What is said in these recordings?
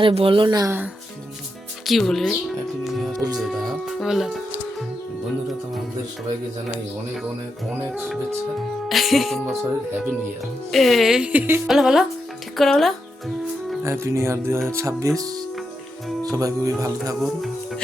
আরে বলো না। কি বলবে? বলো। বন্ধুরা তোমাদের সবাইকে জানাই অনেক অনেক অনেক শুভেচ্ছা। নতুন বছরের হ্যাপি নিউ ইয়ার এ, বলো বলো। ঠিক করে বলো। হ্যাপি নিউ ইয়ার দুই হাজার ছাব্বিশ। সবাই খুবই ভালো থাকুন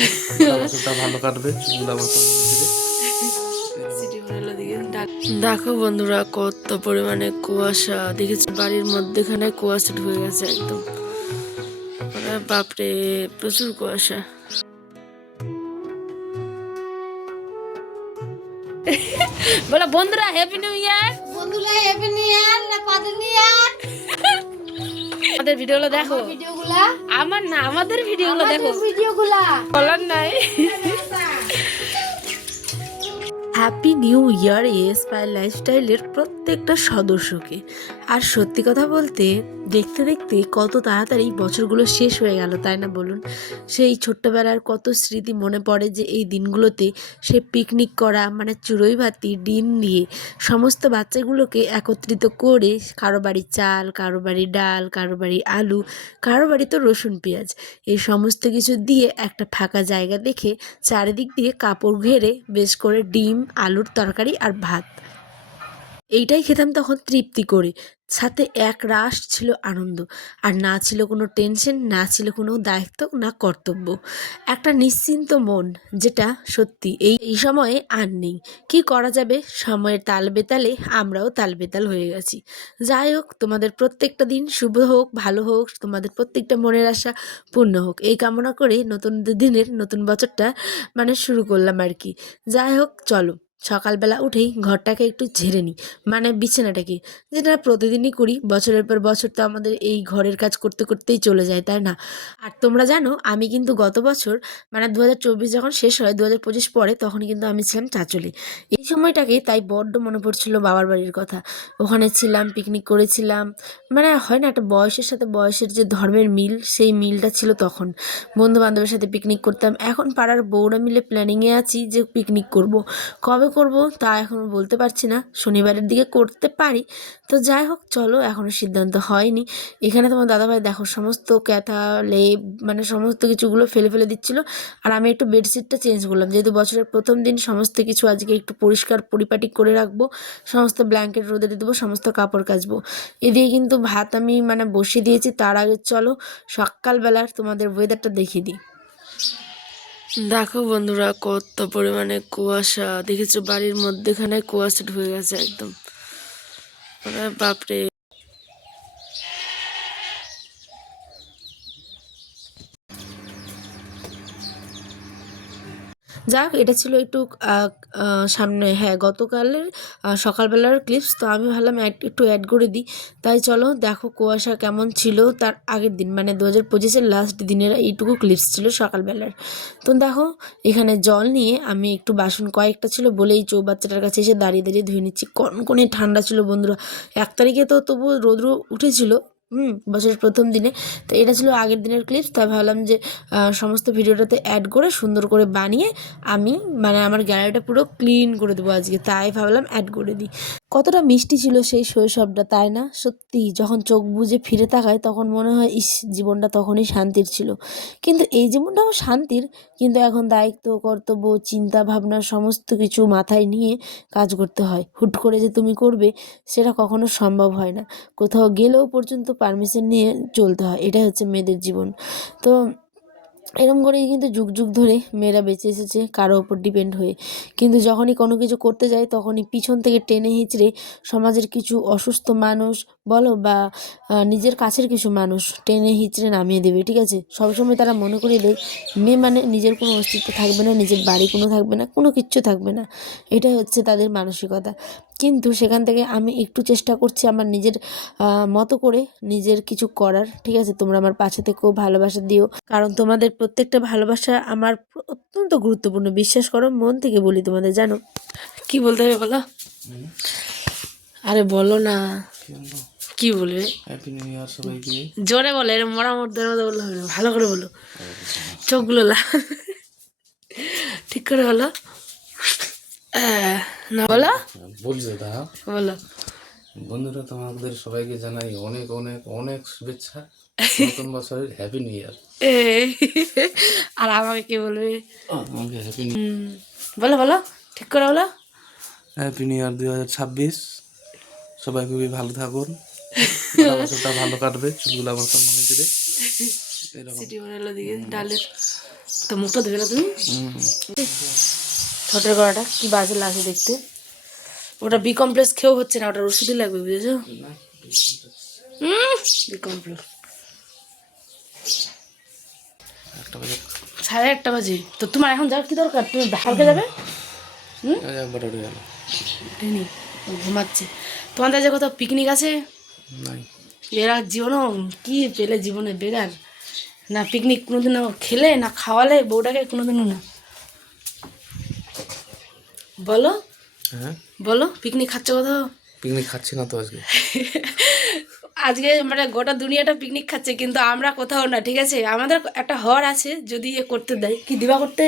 বছরটা ভালো কাটবে। চুলা বছর দেখো বন্ধুরা কত পরিমাণে কুয়াশা। দেখেছি বাড়ির মধ্যেখানে কুয়াশা ঢুকে গেছে একদম। বাপরে প্রচুর কুয়াশা। বলো বন্ধুরা হ্যাপি নিউ ইয়ার বন্ধুরা হ্যাপি নিউ ইয়ার না কত নিউ ইয়ার আমাদের ভিডিওগুলো দেখো। ভিডিওগুলা? আমার না আমাদের ভিডিওগুলো দেখো। ভিডিওগুলা? বলার নাই। হ্যাপি নিউ ইয়ার এস পাই লাইফস্টাইলের প্রত্যেকটা সদস্যকে। আর সত্যি কথা বলতে, দেখতে দেখতে কত তাড়াতাড়ি বছরগুলো শেষ হয়ে গেল, তাই না বলুন? সেই ছোট্টবেলার কত স্মৃতি মনে পড়ে যে এই দিনগুলোতে সে পিকনিক করা মানে চুড়োই ভাতি ডিম দিয়ে সমস্ত বাচ্চাগুলোকে একত্রিত করে কারও বাড়ি চাল, কারও বাড়ি ডাল, কারও বাড়ি আলু, কারও বাড়ি তো রসুন পেঁয়াজ, এই সমস্ত কিছু দিয়ে একটা ফাঁকা জায়গা দেখে চারিদিক দিয়ে কাপড় ঘেরে বেশ করে ডিম, আলুর তরকারি আর ভাত। এইটাই খেতাম তখন তৃপ্তি করে সাথে এক রাস ছিল আনন্দ, আর না ছিল কোনো টেনশন, না ছিল কোনো দায়িত্ব, না কর্তব্য। একটা নিশ্চিন্ত মন, যেটা সত্যি, এই এই সময়ে আর নেই। কী করা যাবে? সময়ের তাল বেতালে আমরাও তাল বেতাল হয়ে গেছি। যাই হোক, তোমাদের প্রত্যেকটা দিন শুভ হোক, ভালো হোক, তোমাদের প্রত্যেকটা মনের আশা পূর্ণ হোক। এই কামনা করে নতুন দিনের নতুন বছরটা মানে শুরু করলাম আর কি। যাই হোক, চলো। সকালবেলা উঠেই ঘরটাকে একটু ঝেড়ে নিই। মানে বিছানাটাকে, যেটা প্রতিদিনই করি। বছরের পর বছর তো আমাদের এই ঘরের কাজ করতে করতেই চলে যায়, তাই না? আর তোমরা জানো, আমি কিন্তু গত বছর মানে দু হাজার চব্বিশ যখন শেষ হয় দু হাজার পঁচিশ পরে, তখন কিন্তু আমি ছিলাম চাচলে। এই সময়টাকে তাই বড্ড মনে পড়ছিল বাবার বাড়ির কথা। ওখানে ছিলাম পিকনিক করেছিলাম। মানে হয় না, একটা বয়সের সাথে বয়সের যে ধর্মের মিল, সেই মিলটা ছিল তখন। বন্ধু বান্ধবের সাথে পিকনিক করতাম। এখন পাড়ার বউরা মিলে প্ল্যানিংয়ে আছি যে পিকনিক করব। কবে করব তা এখন বলতে পারছি না। শনিবারের দিকে করতে পারি। তো যাই হোক, চলো এখনও সিদ্ধান্ত হয়নি। এখানে তোমার দাদাভাই দেখো, সমস্ত ক্যাথা, লেপ মানে সমস্ত কিছুগুলো ফেলে ফেলে দিচ্ছিল। আর আমি একটু বেডশিটটা চেঞ্জ করলাম। যেহেতু বছরের প্রথম দিন, সমস্ত কিছু আজকে একটু পরিষ্কার পরিপাটি করে রাখব। সমস্ত ব্ল্যাঙ্কেট, রোদে দিয়ে দেবো, সমস্ত কাপড় কাচবো। এদিকে কিন্তু ভাত আমি মানে বসিয়ে দিয়েছি। তার আগে চলো, সকালবেলার তোমাদের ওয়েদারটা দেখিয়ে দিই। দেখো বন্ধুরা কত পরিমাণে কুয়াশা। দেখেছ বাড়ির মধ্যেখানে কুয়াশা ঢুকে গেছে একদম। বাপরে। যাক, এটা ছিল একটু সামনে হ্যাঁ গতকালের সকালবেলার ক্লিপস তো আমি ভাবলাম একটু অ্যাড করে দিই। তাই চলো, দেখো কুয়াশা কেমন ছিল তার আগের দিন মানে দু হাজার পঁচিশের লাস্ট দিনের এইটুকু ক্লিপস ছিল সকালবেলার। তো দেখো, এখানে জল নিয়ে আমি একটু বাসন কয়েকটা ছিল বলেই চৌবাচ্চাটার কাছে এসে দাঁড়িয়ে দাঁড়িয়ে ধুয়ে নিচ্ছি। কনকনে ঠান্ডা ছিল বন্ধুরা। এক তারিখে তো তবু রৌদ্র উঠেছিল হুম, বছরের প্রথম দিনে। তো এটা ছিল আগের দিনের ক্লিপস তাই ভাবলাম যে সমস্ত ভিডিওটাতে অ্যাড করে সুন্দর করে বানিয়ে আমি মানে আমার গ্যালারিটা পুরো ক্লিন করে দেবো আজকে। তাই ভাবলাম অ্যাড করে দিই। কতটা মিষ্টি ছিল সেই শৈশবটা, তাই না? সত্যি, যখন চোখ বুজে ফিরে তাকায় তখন মনে হয়, ইস, জীবনটা তখনই শান্তির ছিল। কিন্তু এই জীবনটাও শান্তির কিন্তু এখন দায়িত্ব, কর্তব্য চিন্তা ভাবনা সমস্ত কিছু মাথায় নিয়ে কাজ করতে হয়। হুট করে যে তুমি করবে, সেটা কখনো সম্ভব হয় না। কোথাও গেলেও পর্যন্ত পারমিশন নিয়ে চলতে হয়। এটাই হচ্ছে মেয়েদের জীবন। তো এরম করেই কিন্তু যুগ যুগ ধরে মেয়েরা বেঁচে এসেছে কারও ওপর ডিপেন্ড হয়ে। কিন্তু যখনই কোনো কিছু করতে যায়, তখনই পিছন থেকে টেনে হিঁচড়ে সমাজের কিছু অসুস্থ মানুষ বলো বা নিজের কাছের কিছু মানুষ টেনে হিঁচড়ে নামিয়ে দেবে ঠিক আছে? সবসময় তারা মনে করিয়ে দেয় মেয়ে মানে নিজের কোনো অস্তিত্ব থাকবে না নিজের বাড়ি কোনো থাকবে না কোনো কিচ্ছু থাকবে না। এটাই হচ্ছে তাদের মানসিকতা। কিন্তু সেখান থেকে আমি একটু চেষ্টা করছি আমার নিজের মতো করে নিজের কিছু করার ঠিক আছে? তোমরা আমার পাশে থেকেও ভালোবাসা দিও। কারণ তোমাদের প্রত্যেকটা ভালোবাসা আমার অত্যন্ত গুরুত্বপূর্ণ। বিশ্বাস করো মন থেকে বলি তোমাদের জানো? কি বলতে হবে বলো? আরে বলো না। কি বলবে? হ্যাপি নিউ ইয়ার সবাইকে। জোরে বলে এরকম মরা মরদের মতো বললে হবে ভালো করে বলো। চোখগুলো লা ঠিক করে বলো। না বলো? বলছে দাও বলো। বন্ধুরা তোমাদের সবাইকে জানাই অনেক অনেক অনেক শুভেচ্ছা। নতুন বছরের হ্যাপি নিউ ইয়ার আর আমাকে কি বলবে? আমাকে হ্যাপি হুম, বলো বলো ঠিক করে বলো। হ্যাপি নিউ ইয়ার দুই হাজার ছাব্বিশ। সবাই খুবই ভালো থাকুন। বছরটা ভালো কাটবে চুলগুলো আমার সিটি বানালো দিকে ডালের তো মুখটা ধুবে না তুমি। গড়াটা কি বাজে লাগে দেখতে। ওটা বি কমপ্লেক্স খেয়েও হচ্ছে না ওষুধই লাগবে বুঝেছ? বি কমপ্লেক্স একটা বাজে। সাড়ে একটা বাজে। তো তোমার এখন যাওয়ার কি দরকার? তুমি কালকে যাবে? ঘুমাচ্ছে। তোমাদের যে কোথাও পিকনিক আছে এরা জীবনও কি পেলে জীবনে বেকার না পিকনিক কোনোদিনও খেলে না খাওয়ালে? বউটাকে কোনোদিনও না। বলো। হ্যাঁ? বলো পিকনিক খাচ্ছ কোথাও? পিকনিক খাচ্ছি না তো আজকে। আজকে মানে গোটা দুনিয়াটা পিকনিক খাচ্ছে কিন্তু আমরা কোথাও না ঠিক আছে? আমাদের একটা হর আছে যদি এ করতে দেয়। কি দিবা করতে?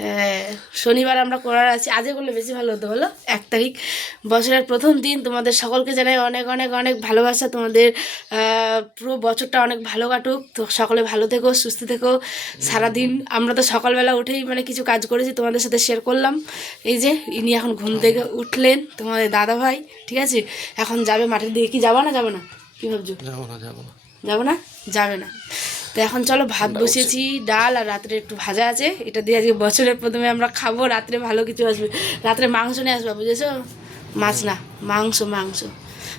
হ্যাঁ শনিবার আমরা করার আছি। আজকে করলে বেশি ভালো হতো বলো? এক তারিখ। বছরের প্রথম দিন তোমাদের সকলকে জানাই অনেক অনেক অনেক ভালোবাসা। তোমাদের পুরো বছরটা অনেক ভালো কাটুক। তো সকলে ভালো থেকো সুস্থ থেকো। সারাদিন আমরা তো সকালবেলা উঠেই মানে কিছু কাজ করেছি তোমাদের সাথে শেয়ার করলাম। এই যে ইনি এখন ঘুম থেকে উঠলেন তোমাদের দাদা ভাই ঠিক আছে? এখন যাবে মাঠের দিকে। কি যাব না যাব না? কি ভাবছ? যাব না যাব না। যাব না? যাবে না। তো এখন চলো ভাত বসিয়েছি ডাল আর রাত্রে একটু ভাজা আছে। এটা দিয়ে আজকে বছরের প্রথমে আমরা খাব রাত্রে ভালো কিছু আসবে। রাত্রে মাংস নিয়ে আসবে বুঝেছ? মাছ না মাংস মাংস।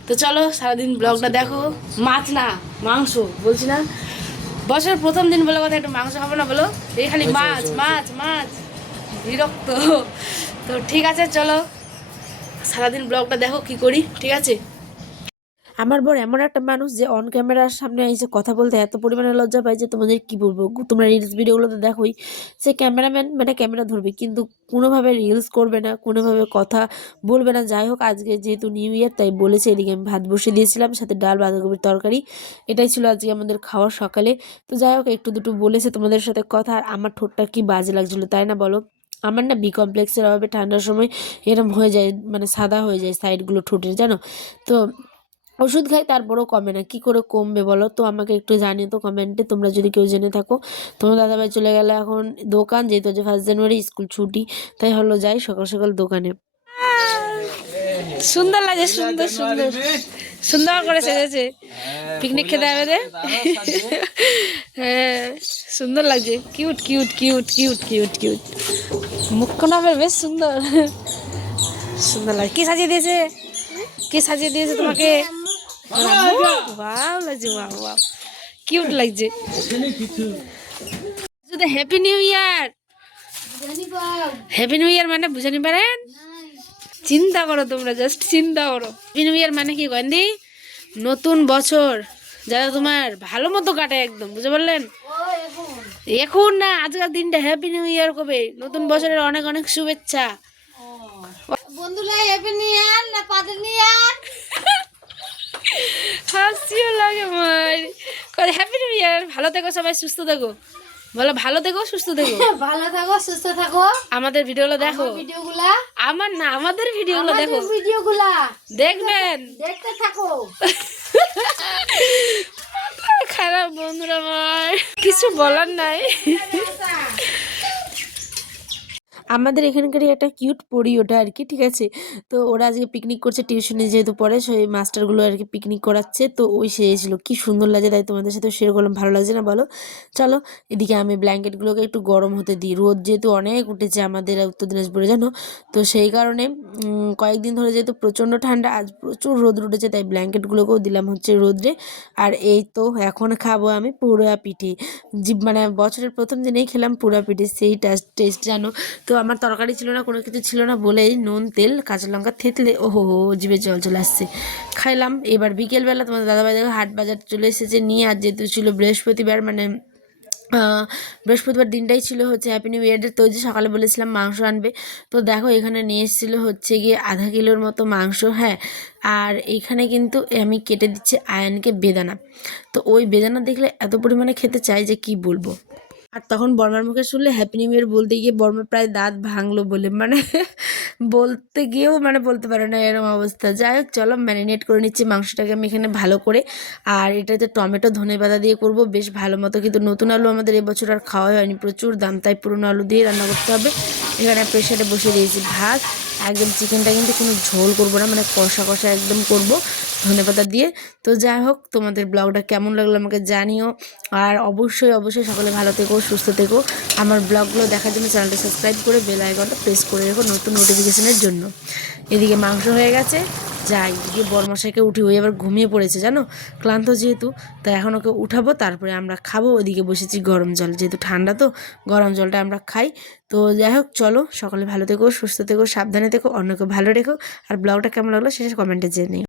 তো চলো সারাদিন ব্লগটা দেখো। মাছ না মাংস বলছি না? বছরের প্রথম দিন বলে কথা একটু মাংস খাব না বলো? এই খালি মাছ মাছ মাছ। বিরক্ত। তো ঠিক আছে চলো। সারাদিন ব্লগটা দেখো কি করি ঠিক আছে? আমার বর এমন একটা মানুষ যে অন ক্যামেরার সামনে এসে কথা বলতে এত পরিমাণে লজ্জা পায় যে তোমাদের কি বলব? তোমরা রিলস ভিডিওগুলোতে দেখোই সে ক্যামেরাম্যান মানে ক্যামেরা ধরবে, কিন্তু কোনোভাবে রিলস করবে না, কোনোভাবে কথা বলবে না। যাই হোক, আজকে যেহেতু নিউ ইয়ার তাই বলেছে এদিকে আমি ভাত বসিয়ে দিয়েছিলাম, সাথে ডাল, বাঁধাকপির তরকারি। এটাই ছিল আজকে আমাদের খাওয়ার সকালে। তো যাই হোক, একটু দুটো বলেছে তোমাদের সাথে কথা, আর আমার ঠোঁটটা কি বাজে লাগছিল, তাই না বলো? আমার না বি কমপ্লেক্সের অভাবে ঠান্ডার সময় এরম হয়ে যায় মানে সাদা হয়ে যায় সাইডগুলো ঠোঁটের, জানো? তো ওষুধ খাই, তারপরেও কমে না। কি করে কমবে বলো তো? আমাকে একটু জানিয়ে তো কমেন্টে তোমরা যদি কেউ জেনে থাকো। তোমার দাদাভাই চলে গেলে এখন দোকান, যেহেতু যে ফার্স্ট জানুয়ারি স্কুল ছুটি। তাই হলো যাই সকাল সকাল দোকানে। সুন্দর লাগে, সুন্দর সুন্দর। সুন্দর করে সেজেছে। পিকনিক খেতে হবে রে হ্যাঁ সুন্দর লাগছে cute cute cute cute cute cute মুখখানা বেশ সুন্দর। সুন্দর লাগে। কি সাজিয়ে দিয়েছে? কে সাজিয়ে দিয়েছে তোমাকে? ওয়াও লাগছে ওয়াও ওয়াও কিউট লাগছে। শুধু happy new year happy new year মানে বুঝে নি পারেন? চিন্তা করো তোমরা জাস্ট চিন্তা করো। হ্যাপি নিউ ইয়ার মানে কি গন্ডি নতুন বছর যারা তোমার ভালো মতো কাটে একদম বুঝে পারলেন ও এখন এখন না আজকের দিনটা হ্যাপি নিউ ইয়ার কবে? নতুন বছরের অনেক অনেক শুভেচ্ছা। বন্ধুরা হ্যাপি নিউ ইয়ার না পাদের নিউ ইয়ার হাসিও লাগে মার হ্যাপি নিউ ইয়ার ভালো থেকো সবাই সুস্থ থেকো। বলো ভালো থেকো সুস্থ থেকো? ভালো থাকো সুস্থ থাকো। আমাদের ভিডিওগুলো দেখো। ভিডিওগুলা? আমার না আমাদের ভিডিওগুলো দেখো। ভিডিওগুলা? দেখবেন। দেখতে থাকো। খারাপ বন্ধুরা আমার। কিছু বলার নাই। আমাদের এখানকারই একটা কিউট পড়ি ওটা আর কি ঠিক আছে? তো ওরা আজকে পিকনিক করছে টিউশনে যেহেতু পড়ে, সেই মাস্টারগুলো আর কি পিকনিক করাচ্ছে, তো ওই সেজেছিল। কি সুন্দর লাগে, তাই তোমাদের সাথে করলাম, ভালো লাগছে না বলো? চলো, এদিকে আমি ব্ল্যাঙ্কেটগুলোকে একটু গরম হতে দিই। রোদ যেহেতু অনেক উঠেছে আমাদের উত্তর দিনাজপুরে, জানো? তো সেই কারণে কয়েকদিন ধরে যেহেতু প্রচণ্ড ঠান্ডা, আজ প্রচুর রোদ উঠেছে, তাই ব্ল্যাঙ্কেটগুলোকেও দিলাম হচ্ছে রোদ্রে। আর এই তো, এখন খাব আমি পুরা পিঠে মানে বছরের প্রথম দিনেই খেলাম পুরা পিঠে সেই টেস্ট জানো? তো আমার তরকারি ছিল না, কোনো কিছু ছিল না বলেই নুন, তেল, কাঁচা লঙ্কা থেতলে ও হো জিভে জল চলে আসছে। খাইলাম। এবার বিকেলবেলা তোমাদের দাদাভাই দেখো হাট বাজার চলে এসেছে নিয়ে, আর যেহেতু ছিল বৃহস্পতিবার মানে বৃহস্পতিবার দিনটাই ছিল হচ্ছে হ্যাপি নিউ ইয়ারের তো যে সকালে বলেছিলাম মাংস আনবে। তো দেখো এখানে নিয়ে এসেছিল হচ্ছে গিয়ে আধা কিলোর মতো মাংস হ্যাঁ। আর এইখানে কিন্তু আমি কেটে দিচ্ছি আয়নকে বেদানা। তো ওই বেদানা দেখলে এত পরিমাণে খেতে চাই যে কি বলব? আর তখন বর্মার মুখে শুনলে হ্যাপি নিউ ইয়ার বলতে গিয়ে বর্মা প্রায় দাঁত ভাঙলো বলে। মানে বলতে গিয়েও মানে বলতে পারে না এরকম অবস্থা। যাই হোক, চলো ম্যারিনেট করে নিচ্ছি মাংসটাকে আমি এখানে ভালো করে। আর এটাতে টমেটো ধনে পাতা দিয়ে করব। বেশ ভালো মতো কিন্তু নতুন আলু আমাদের এবছর আর খাওয়া হয়নি। প্রচুর দাম, তাই পুরনো আলু দিয়ে রান্না করতে হবে। এখানে প্রেশারে বসিয়ে দিয়েছি ভাত একদম চিকেনটা কিন্তু কোনো ঝোল করব না মানে কষা কষা একদম করব ধনে পাতা দিয়ে। তো যাই হোক, তোমাদের ব্লগটা কেমন লাগল আমাকে জানিও, আর অবশ্যই অবশ্যই সকলে ভালো থেকো, সুস্থ থেকো। আমার ব্লগগুলো দেখার জন্য চ্যানেলটা সাবস্ক্রাইব করে বেল আইকনটা প্রেস করে রেখো নতুন নোটিফিকেশনের জন্য। এদিকে মাংস হয়ে গেছে যাই, গিয়ে বরমশাইকে উঠি, ওই আবার ঘুমিয়ে পড়েছে, জানো? ক্লান্ত যেহেতু তা এখন ওকে উঠাবো, তারপরে আমরা খাব ওদিকে বসেছি গরম জল, যেহেতু ঠান্ডা তো, গরম জলটা আমরা খাই। তো যাই হোক, চলো, সকলে ভালো থেকো, সুস্থ থেকো, সাবধানে থেকো, অন্যকে ভালো রেখো, আর ব্লগটা কেমন লাগল সেটা কমেন্টে জেনে